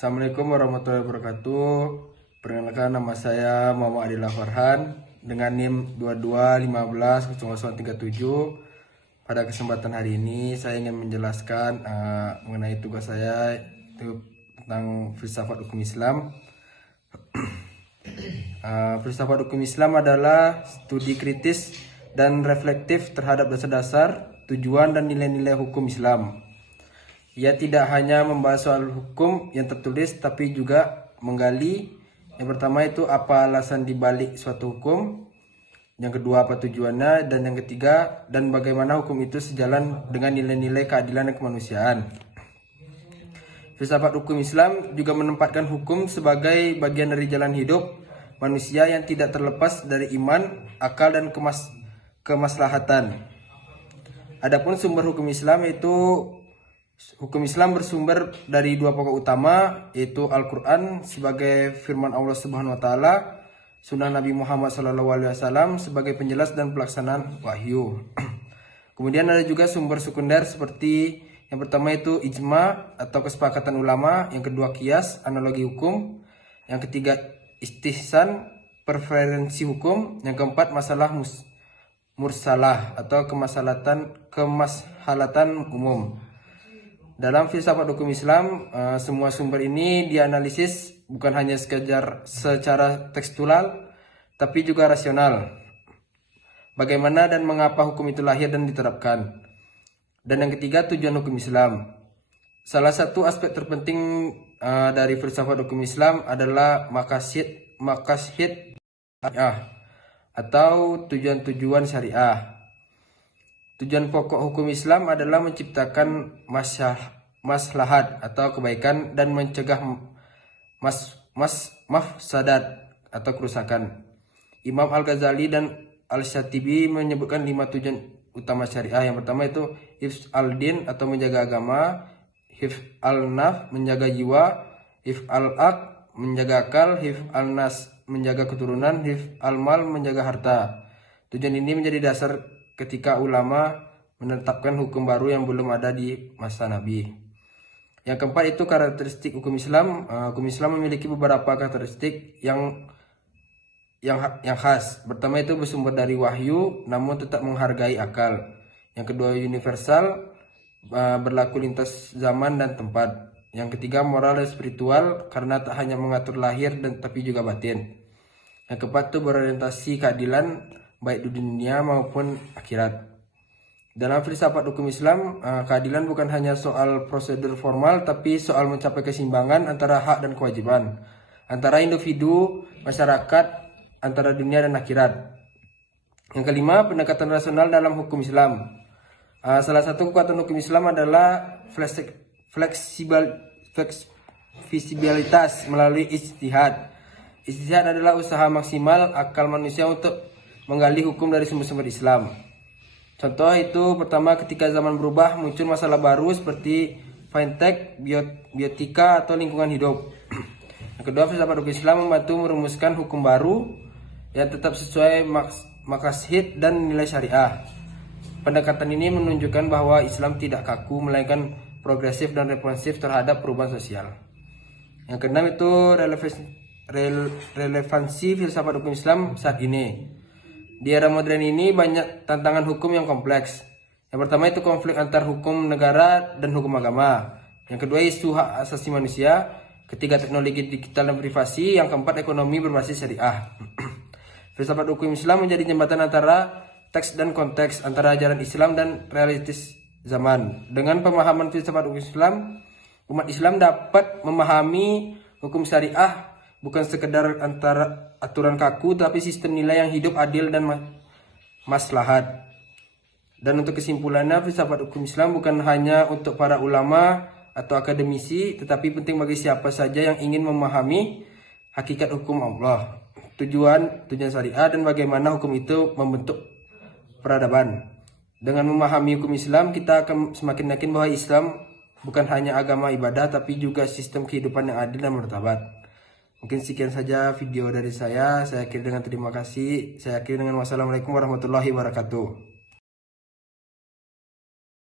Assalamualaikum warahmatullahi wabarakatuh. Perkenalkan, nama saya Muhammad Adila Farhan dengan NIM 22150037. Pada kesempatan hari ini saya ingin menjelaskan mengenai tugas saya itu tentang filsafat hukum Islam. Filsafat hukum Islam adalah studi kritis dan reflektif terhadap dasar-dasar, tujuan dan nilai-nilai hukum Islam. Ia tidak hanya membahas soal hukum yang tertulis, tapi juga menggali yang pertama itu apa alasan dibalik suatu hukum, yang kedua apa tujuannya, dan yang ketiga dan bagaimana hukum itu sejalan dengan nilai-nilai keadilan dan kemanusiaan. Filsafat hukum Islam juga menempatkan hukum sebagai bagian dari jalan hidup manusia yang tidak terlepas dari iman, akal, dan kemaslahatan. Adapun sumber hukum Islam itu hukum Islam bersumber dari dua pokok utama, yaitu Al-Quran sebagai firman Allah Subhanahu Wa Taala, Sunnah Nabi Muhammad SAW sebagai penjelas dan pelaksanaan wahyu. Kemudian ada juga sumber sekunder seperti yang pertama itu ijma atau kesepakatan ulama, yang kedua qiyas analogi hukum, yang ketiga istihsan preferensi hukum, yang keempat masalah mursalah atau kemaslahatan umum. Dalam filsafat hukum Islam, semua sumber ini dianalisis bukan hanya secara tekstual, tapi juga rasional. Bagaimana dan mengapa hukum itu lahir dan diterapkan. Dan yang ketiga, tujuan hukum Islam. Salah satu aspek terpenting dari filsafat hukum Islam adalah maqasid syariah atau tujuan-tujuan syariah. Tujuan pokok hukum Islam adalah menciptakan maslahat atau kebaikan dan mencegah mafsadat atau kerusakan. Imam Al-Ghazali dan Al-Syatibi menyebutkan 5 tujuan utama syariah. Yang pertama itu hifz al-din atau menjaga agama, hifz al-naf menjaga jiwa, hifz al-aq menjaga akal, hifz al-nas menjaga keturunan, hifz al-mal menjaga harta. Tujuan ini menjadi dasar ketika ulama menetapkan hukum baru yang belum ada di masa Nabi. Yang keempat itu karakteristik hukum Islam. Hukum Islam memiliki beberapa karakteristik yang khas. Pertama itu bersumber dari wahyu, namun tetap menghargai akal. Yang kedua universal, berlaku lintas zaman dan tempat. Yang ketiga moral dan spiritual, karena tak hanya mengatur lahir dan tapi juga batin. Yang keempat itu berorientasi keadilan baik di dunia maupun akhirat. Dalam filsafat hukum Islam, keadilan bukan hanya soal prosedur formal, tapi soal mencapai keseimbangan antara hak dan kewajiban, antara individu, masyarakat, antara dunia dan akhirat. Yang kelima, pendekatan rasional dalam hukum Islam. Salah satu kekuatan hukum Islam adalah fleksibilitas melalui ijtihad. Ijtihad adalah usaha maksimal akal manusia untuk menggali hukum dari sumber-sumber Islam. Contoh itu pertama, ketika zaman berubah muncul masalah baru seperti fintech, biotika atau lingkungan hidup. Yang kedua, filsafat hukum Islam membantu merumuskan hukum baru yang tetap sesuai maqasid dan nilai syariah. Pendekatan ini menunjukkan bahwa Islam tidak kaku, melainkan progresif dan responsif terhadap perubahan sosial. Yang keenam itu relevansi filsafat hukum Islam saat ini. Di era modern ini banyak tantangan hukum yang kompleks. Yang pertama itu konflik antar hukum negara dan hukum agama. Yang kedua isu hak asasi manusia. Ketiga teknologi digital dan privasi. Yang keempat ekonomi berbasis syariah. Filsafat hukum Islam menjadi jembatan antara teks dan konteks, antara ajaran Islam dan realitas zaman. Dengan pemahaman filsafat hukum Islam, umat Islam dapat memahami hukum syariah bukan sekedar antara aturan kaku, tapi sistem nilai yang hidup, adil, dan maslahat. Dan untuk kesimpulannya, filsafat hukum Islam bukan hanya untuk para ulama atau akademisi, tetapi penting bagi siapa saja yang ingin memahami hakikat hukum Allah, tujuan syariah, dan bagaimana hukum itu membentuk peradaban. Dengan memahami hukum Islam, kita akan semakin yakin bahwa Islam bukan hanya agama ibadah, tapi juga sistem kehidupan yang adil dan martabat. Mungkin sekian saja video dari saya. Saya akhiri dengan terima kasih. Saya akhiri dengan wassalamualaikum warahmatullahi wabarakatuh.